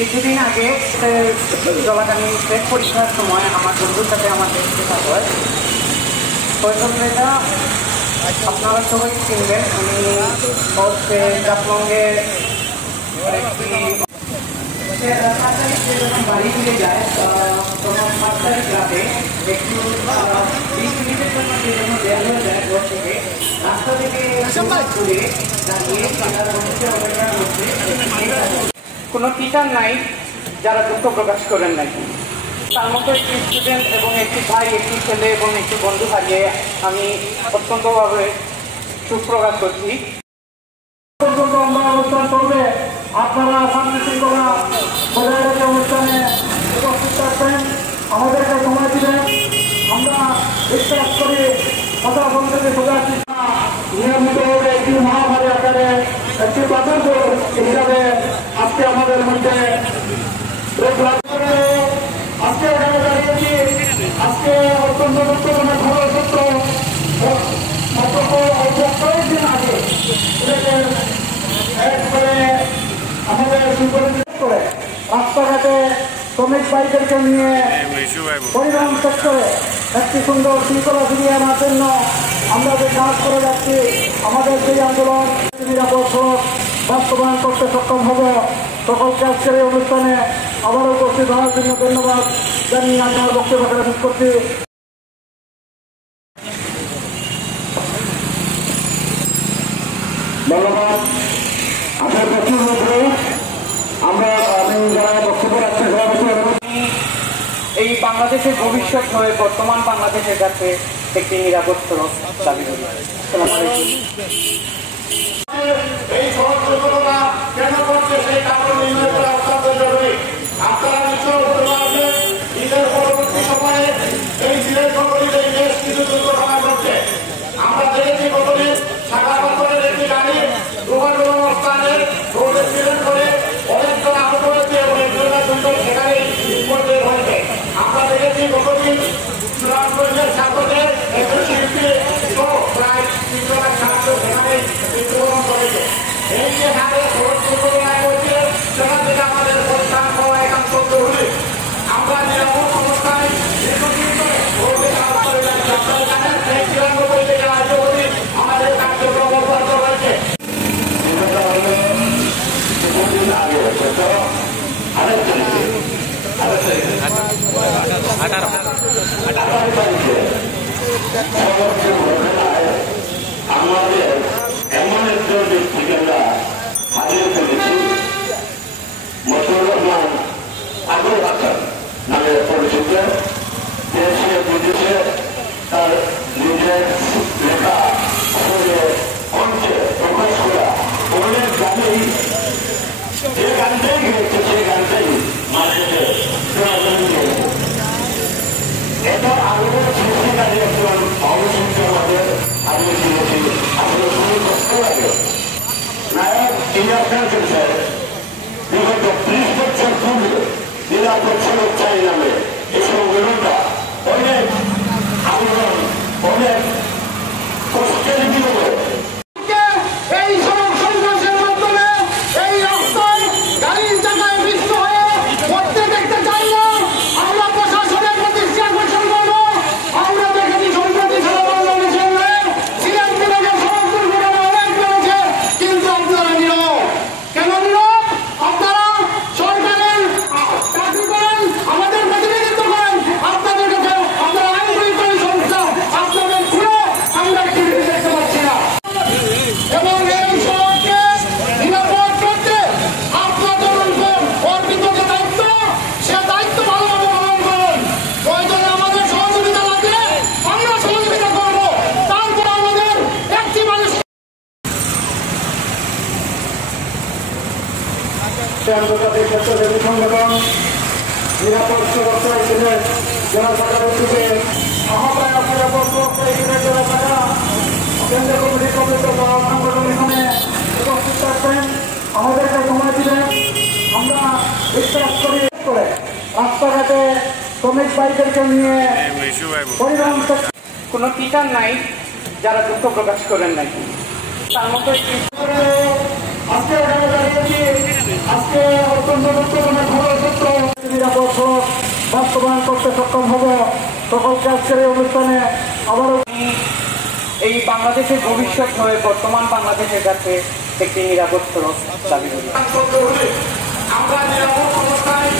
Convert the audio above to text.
কিছুদিন আগে চলাকালীন টেস্ট পরীক্ষার সময় আমার বন্ধুর সাথে আমার টেস্ট দেখা হয়। ফয়সল রেজা আপনারা সবাই চিনবেন, উনি হচ্ছে জাফলংয়ের একটি যখন বাড়ি ফিরে যায় তখন 5 তারিখ রাতে একটু 20 মিনিটের জন্য সে যখন বের হয়ে যায় ঘর থেকে, রাস্তা থেকে ঘুরে দাঁড়িয়ে অপেক্ষা করছে। কোনো টিচার নাই যারা দুঃখ প্রকাশ করেন নাই। তার মতো একটি স্টুডেন্ট এবং একটি ভাই, একটি ছেলে এবং একটি বন্ধু হারিয়ে আমি অত্যন্তভাবে সুখ প্রকাশ করছি। আমরা অনুষ্ঠান চলবে, আপনারা শান্তি শৃঙ্খলা বজায় রেখে অনুষ্ঠানে উপস্থিত থাকবেন, আমাদেরকে সময় দিবেন। আমরা বিশ্বাস করি কথা বলতে বোঝাচ্ছি না, নিয়মিতভাবে একটি মহামারী আকারে একটি প্রাচুর্য হিসাবে আজকে আমাদের মধ্যে আজকে এখানে দাঁড়িয়েছি। আজকে অত্যন্ত গুরুত্বপূর্ণ খবর সূত্র কয়েকদিন আগে একবারে আমাদের সুপরিচিত করে রাস্তাঘাটে শ্রমিক ভাইদেরকে নিয়ে পরিবহন সেক্টরে একটি সুন্দর শৃঙ্খলা ফিরিয়ে আনার জন্য আমরা যে কাজ করে যাচ্ছি, আমাদের সেই আন্দোলন নিরাপদ সড়ক বাস্তবায়ন করতে সক্ষম হব। সকলকে আজকের এই অনুষ্ঠানে আবারও উপস্থিত হওয়ার জন্য ধন্যবাদ জানিয়ে আপনার বক্তব্য শেষ করছি। ধন্যবাদ। আপনার প্রশ্নের মধ্যে আমরা যারা বক্তব্য রাখতে এই বাংলাদেশের ভবিষ্যৎ হয়ে বর্তমান বাংলাদেশের কাছে একটি নিরাপদ সড়ক দাবি করি। এই সড়ক দুর্ঘটনা কেন করছে সেই কারণ নির্ণয় করা অত্যন্ত জরুরি। আপনারা নিশ্চয় বলতে পারবেন, ঈদের পরবর্তী সময়ে এই সিলেট নগরীতে বেশ কিছু দুর্ঘটনা ঘটছে। আমরা দেখেছি গতদিন শাখাবাজারের একটি গাড়ি দুর্ঘটনা অবস্থানে রোড অ্যাক্সিডেন্ট করে অনেকজন আহত হয়েছে এবং একজনের দুজন সেখানেই মৃত্যু হয়েছে। আমরা দেখেছি গতদিন সুনামগঞ্জের ছাত্রদের একজন শিল্পী প্রায় 3 জনের ছাত্র সেখানেই মৃত্যুবরণ করেছে। এই যে হারে সড়ক দুর্ঘটনা করছে সেখান থেকে আমাদের পরিত্রাণ হওয়া একান্ত জরুরি। আমরা নিরাপদ অবস্থায় দীর্ঘদিন ধরে রোডে কাজ করে যাচ্ছি। আপনারা জানেন 93 থেকে আজ অবধি আমাদের কার্যক্রম অব্যাহত রয়েছে। আমাদের এমন একজন ব্যক্তিকে আমরা হারিয়ে ফেলেছি, মশিউর রহমান আবুল হাসান নামে পরিচিত। দেশে বিদেশে তার নিজের লেখা কণ্ঠে প্রকাশ করা অনেক গানেই যে গানটাই গেছে সে গানটাই মাঝে এটা আমাদের সৃষ্টিকারী একজন অবশ্যই আমাদের হারিয়ে ফেলেছি। আসলে খুবই কষ্ট লাগে। নায়ক ইলিয়াস হোসেন বিগত 30 বছর পূর্বে নিরাপদ সড়ক চাই নামে এই সংগঠনটা অনেক আন্দোলন, অনেক কষ্টের বিরোধে এই সড়ক সংঘর্ষের মাধ্যমে এই রাস্তায় গাড়ির চাকায় মিশ্র হয়ে পড়তে দেখতে চাই না। আমরা প্রশাসনের প্রতি আকর্ষণ করবো। আমরা দেখেছি সম্প্রতি সারা বাংলাদেশে সিলেট বিভাগের সড়ক দুর্ঘটনা অনেক বেড়েছে, কিন্তু আপনারা নীরব। কেন নীরব? আপনারা সরকারের চাকরি করেন, আমাদের প্রতিনিধিত্ব করেন, আপনাদের কাছে আপনারা আইনজীবী সংস্থা, আপনাদের খুলে আমরা একটি দেখতে পাচ্ছি না। এবং এই সড়ককে নিরাপদ করতে আপনাদের উপর অর্পিত যে দায়িত্ব, সে দায়িত্ব ভালোভাবে পালন করুন। প্রয়োজনে আমাদের সহযোগিতা লাগলে আমরা সহযোগিতা করব। তারপর আমাদের একটি মানুষ আন্তর্জাতিক স্বেচ্ছাসেবী সংগঠন নিরাপদ সুরক্ষা হিসেবে জেলা শাখার উদ্যোগে আহ্বায়ক নিরাপদ সুরক্ষা হিসেবে জেলা শাখা কেন্দ্রীয় কমিটির কমিটি সংগঠন এখানে উপস্থিত থাকবেন, আমাদেরকে সময় দিবেন। আমরা বিশ্বাস করি করে রাস্তাঘাটে শ্রমিক ভাইদেরকে নিয়ে পরিবহন কোনো টিচার নাই যারা দুঃখ প্রকাশ করেন নাই। তার মতো আজকে এখানে দাঁড়িয়েছি। আজকে অত্যন্ত গুরুত্বপূর্ণ খবর সূত্র নিরাপদ সড়ক বাস্তবায়ন করতে সক্ষম হব। সকলকে আজকের এই অনুষ্ঠানে আবারও এই বাংলাদেশের ভবিষ্যৎ হয়ে বর্তমান বাংলাদেশের কাছে একটি নিরাপদ সড়ক দাবি করি। আমরা নিরাপদ অবস্থায়